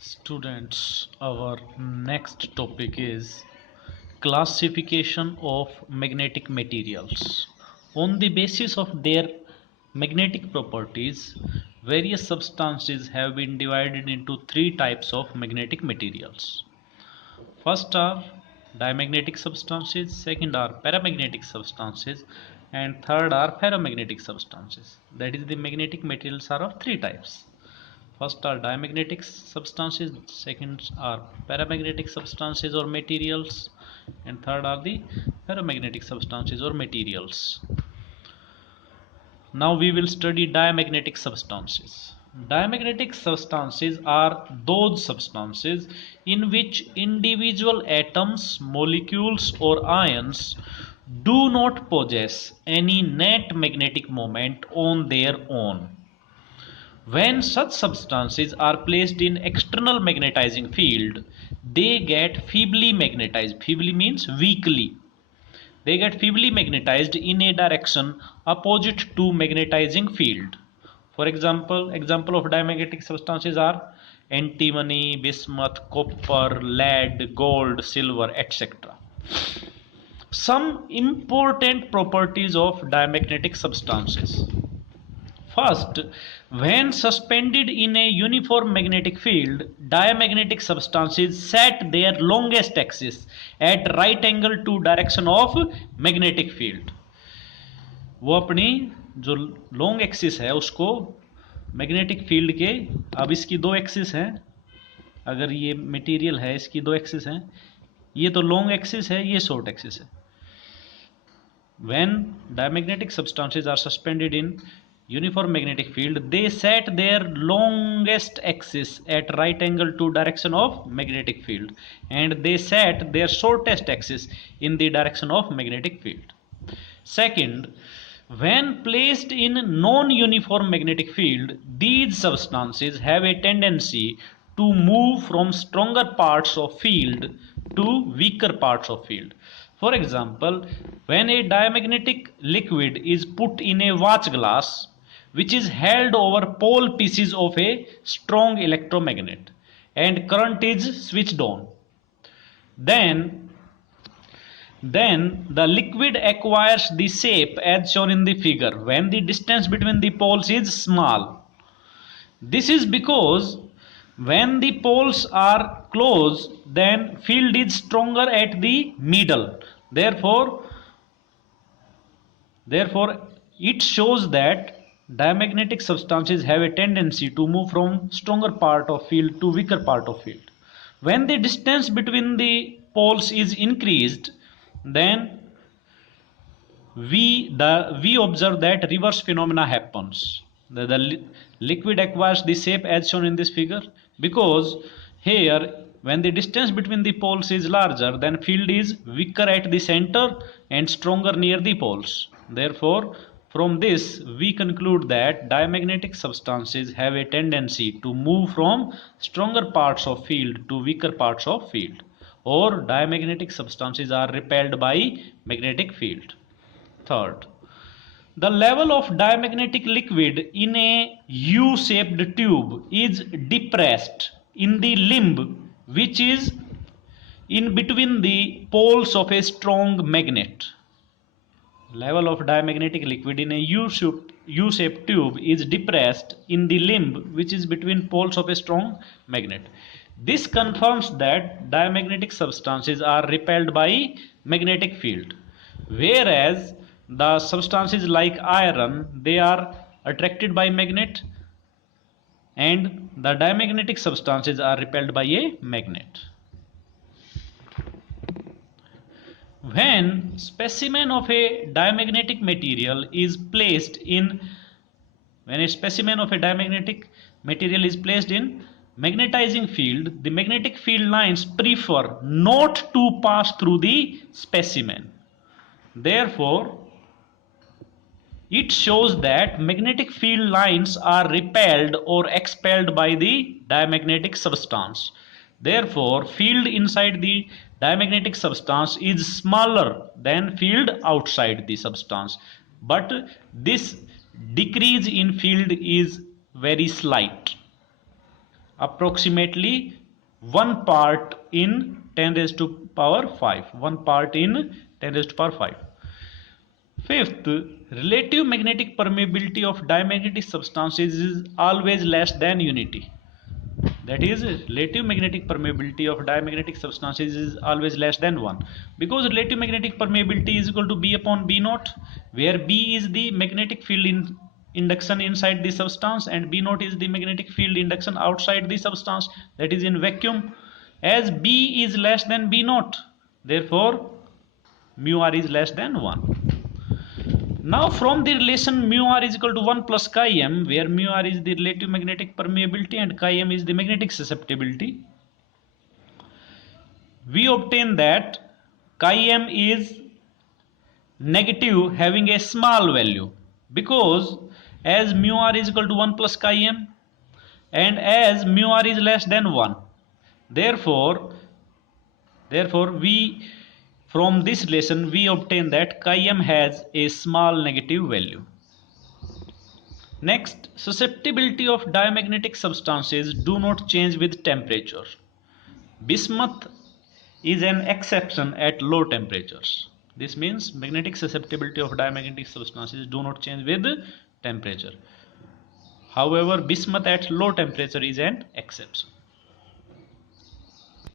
Students, our next topic is classification of magnetic materials. On the basis of their magnetic properties, various substances have been divided into three types of magnetic materials. First are diamagnetic substances, second are paramagnetic substances, and third are ferromagnetic substances. That is, the magnetic materials are of three types. First are diamagnetic substances, second are paramagnetic substances or materials, and third are the ferromagnetic substances or materials. Now we will study diamagnetic substances. Diamagnetic substances are those substances in which individual atoms, molecules, or ions do not possess any net magnetic moment on their own. When such substances are placed in external magnetizing field, they get feebly magnetized. Feebly means weakly. They get feebly magnetized in a direction opposite to magnetizing field. For example of diamagnetic substances are antimony, bismuth, copper, lead, gold, silver, etc. Some important properties of diamagnetic substances. First, when suspended in a uniform magnetic field, diamagnetic substances set their longest axis at right angle to direction of magnetic field. वो अपनी जो long axis है उसको magnetic field के, अब इसकी दो axis हैं, अगर ये मटेरियल है इसकी दो एक्सिस हैं, ये तो लॉन्ग एक्सिस है, ये शॉर्ट एक्सिस है. When diamagnetic substances are suspended in uniform magnetic field, they set their longest axis at right angle to direction of magnetic field, and they set their shortest axis in the direction of magnetic field. Second, when placed in non-uniform magnetic field, these substances have a tendency to move from stronger parts of field to weaker parts of field. For example, when a diamagnetic liquid is put in a watch glass, which is held over pole pieces of a strong electromagnet, and current is switched on, then the liquid acquires the shape as shown in the figure when the distance between the poles is small. This is because when the poles are close, then field is stronger at the middle. Therefore it shows that diamagnetic substances have a tendency to move from stronger part of field to weaker part of field. When the distance between the poles is increased, then we observe that reverse phenomena happens. The liquid acquires the shape as shown in this figure, because here when the distance between the poles is larger, then field is weaker at the center and stronger near the poles. Therefore, from this we conclude that diamagnetic substances have a tendency to move from stronger parts of field to weaker parts of field, or diamagnetic substances are repelled by magnetic field. Third, the level of diamagnetic liquid in a U-shaped tube is depressed in the limb which is in between the poles of a strong magnet. Level of diamagnetic liquid in a U-shaped tube is depressed in the limb which is between poles of a strong magnet. This confirms that diamagnetic substances are repelled by magnetic field, whereas the substances like iron, they are attracted by magnet, and the diamagnetic substances are repelled by a magnet. When specimen of a diamagnetic material is placed in magnetizing field, the magnetic field lines prefer not to pass through the specimen. Therefore, it shows that magnetic field lines are repelled or expelled by the diamagnetic substance. Therefore, field inside the diamagnetic substance is smaller than field outside the substance, but this decrease in field is very slight. approximately 1 part in 10 raised to power 5. 1 part in 10 raised to power 5. Fifth, relative magnetic permeability of diamagnetic substances is always less than unity. That is, relative magnetic permeability of diamagnetic substances is always less than 1, because relative magnetic permeability is equal to B upon B naught, where B is the magnetic field induction inside the substance and B naught is the magnetic field induction outside the substance, that is in vacuum. As B is less than B naught, therefore mu r is less than 1. Now from the relation mu r is equal to 1 plus chi m, where mu r is the relative magnetic permeability and chi m is the magnetic susceptibility, we obtain that chi m is negative having a small value, because as mu r is equal to 1 plus chi m and as mu r is less than 1, therefore we, from this relation we obtain that chi m has a small negative value. Next, susceptibility of diamagnetic substances do not change with temperature. Bismuth is an exception at low temperatures. This means magnetic susceptibility of diamagnetic substances do not change with temperature. However, bismuth at low temperature is an exception.